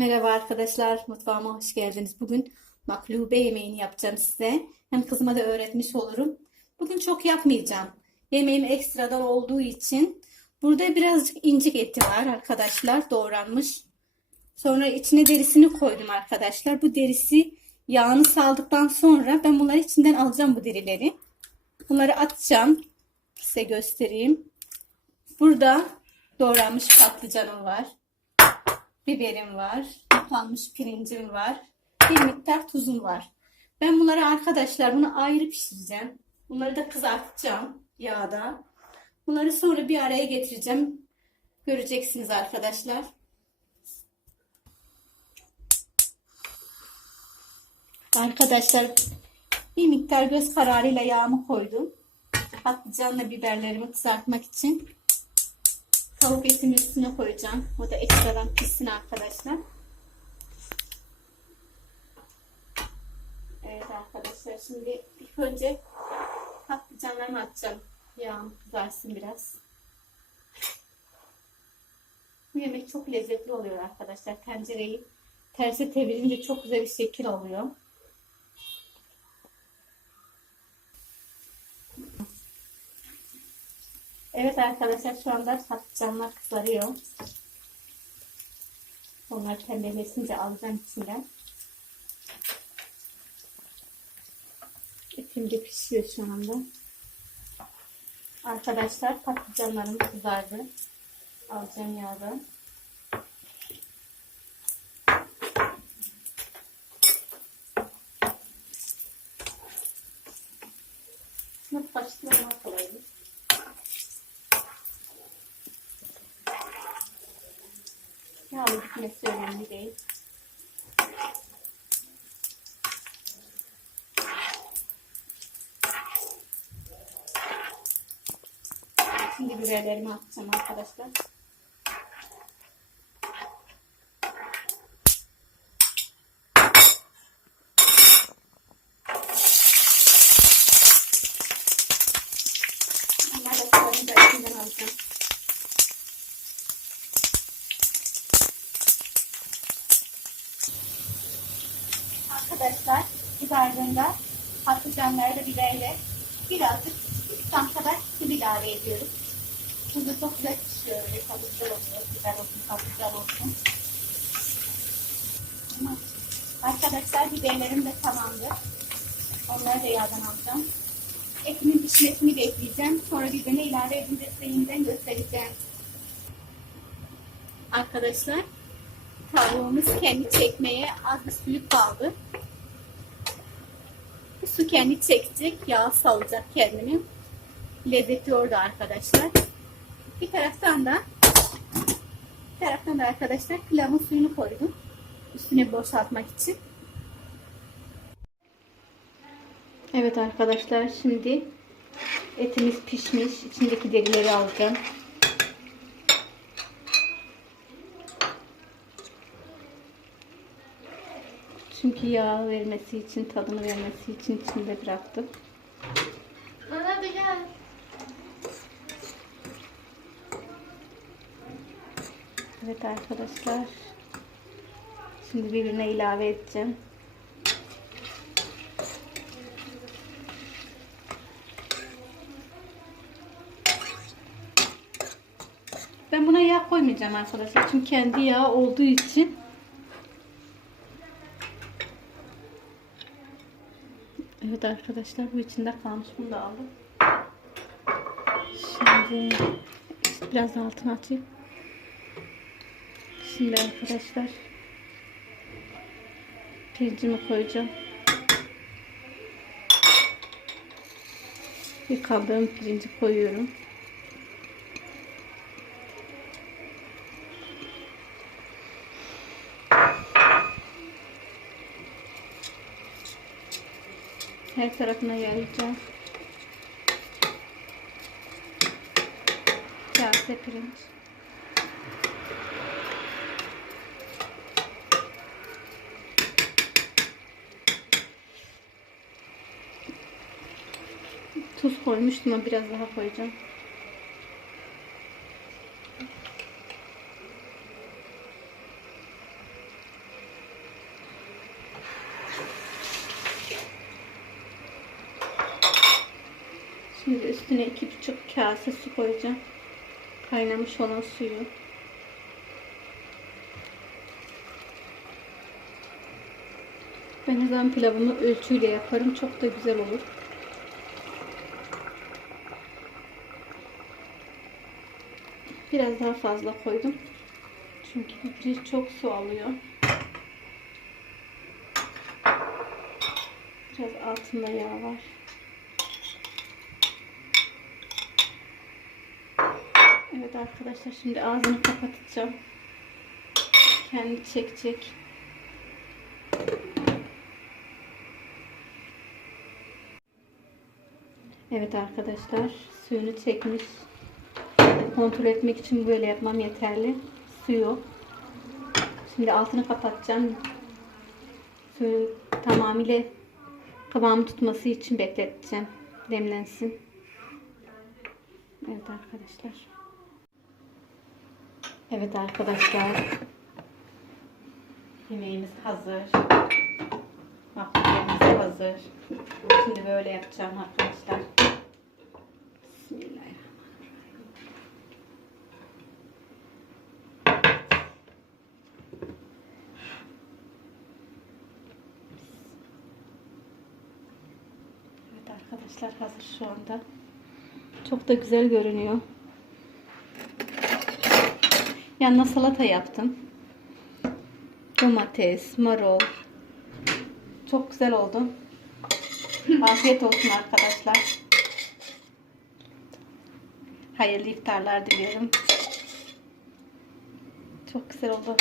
Merhaba arkadaşlar, mutfağıma hoş geldiniz. Bugün maklube yemeğini yapacağım size. Hem kızıma da öğretmiş olurum. Bugün çok yapmayacağım. Yemeğim ekstradan olduğu için. Burada birazcık incik eti var arkadaşlar, doğranmış. Sonra içine derisini koydum arkadaşlar. Bu derisi yağını saldıktan sonra ben bunları içinden alacağım bu derileri. Bunları atacağım. Size göstereyim. Burada doğranmış patlıcanım var biberim var, yıkanmış pirincim var, bir miktar tuzum var. Ben bunları arkadaşlar bunu ayrı pişireceğim. Bunları da kızartacağım yağda. Bunları sonra bir araya getireceğim. Göreceksiniz arkadaşlar. Arkadaşlar bir miktar göz kararıyla yağımı koydum. Patlıcanla biberlerimi kızartmak için. Tavuk etini üstüne koyacağım. O da ekstradan pişsin arkadaşlar. Evet arkadaşlar şimdi ilk önce patlıcanlarımı atacağım. Yağım kızarsın biraz. Bu yemek çok lezzetli oluyor arkadaşlar. Tencereyi terse çevirince çok güzel bir şekil oluyor. Evet arkadaşlar şu anda patlıcanlar kızarıyor. Onlar pembeleşince alacağım içinden. Etim de pişiyor şu anda. Arkadaşlar patlıcanlarım kızardı. Alacağım yağdan. Nasıl başlamak kolaydı. Yağlı gitmesi önemli değil. Şimdi biberlerimi atacağım arkadaşlar. Onlar da sularını da içinden alacağım. Arkadaşlar kızardığında patlıcanları da biberle birazcık tutan kadar su ilave ediyoruz. Tuzu çok güzel pişiyor. Öyle güzel oluyor. Biber olsun, patlıcan olsun. Arkadaşlar biberlerim de tamamdır. Onları da yağdan alacağım. Etimin pişmesini bekleyeceğim. Sonra biberine ilave edince size yeniden göstereceğim. Arkadaşlar tavuğumuz kendi çekmeye az bir suyu kaldı. Kendi çekecek, yağ salacak kendini. Lezzeti orada arkadaşlar. Bir taraftan da bir taraftan da arkadaşlar pilavın suyunu koydum. Üstüne boşaltmak için. Evet arkadaşlar şimdi etimiz pişmiş. İçindeki derileri alacağım. Çünkü yağ vermesi için, tadını vermesi için içinde bıraktım. Bana bir gel. Evet arkadaşlar. Şimdi birbirine ilave edeceğim. Ben buna yağ koymayacağım arkadaşlar. Çünkü kendi yağı olduğu için Evet arkadaşlar bu içinde kalmış. Bunu da aldım. Şimdi biraz da altına atayım. Şimdi arkadaşlar pirincimi koyacağım. Yıkadığım pirinci koyuyorum. Her tarafına yayacağım. Kase pirinç. Tuz koymuştum ama biraz daha koyacağım. Şimdi üstüne iki buçuk kase su koyacağım. Kaynamış olan suyu. Ben her zaman pilavımı ölçüyle yaparım. Çok da güzel olur. Biraz daha fazla koydum. Çünkü pirinç çok su alıyor. Biraz altında yağ var. Evet arkadaşlar şimdi ağzını kapatacağım. Kendi çekecek. Evet arkadaşlar suyunu çekmiş. Kontrol etmek için böyle yapmam yeterli. Su yok. Şimdi altını kapatacağım. Suyun tamamıyla kıvamı tutması için bekleteceğim. Demlensin. Evet arkadaşlar. Evet arkadaşlar. Yemeğimiz hazır. Makarnamız hazır. Şimdi böyle yapacağım arkadaşlar. Bismillahirrahmanirrahim. Evet arkadaşlar hazır şu anda. Çok da güzel görünüyor. Yanına salata yaptım. Domates, marul. Çok güzel oldu. Afiyet olsun arkadaşlar. Hayırlı iftarlar diliyorum. Çok güzel oldu.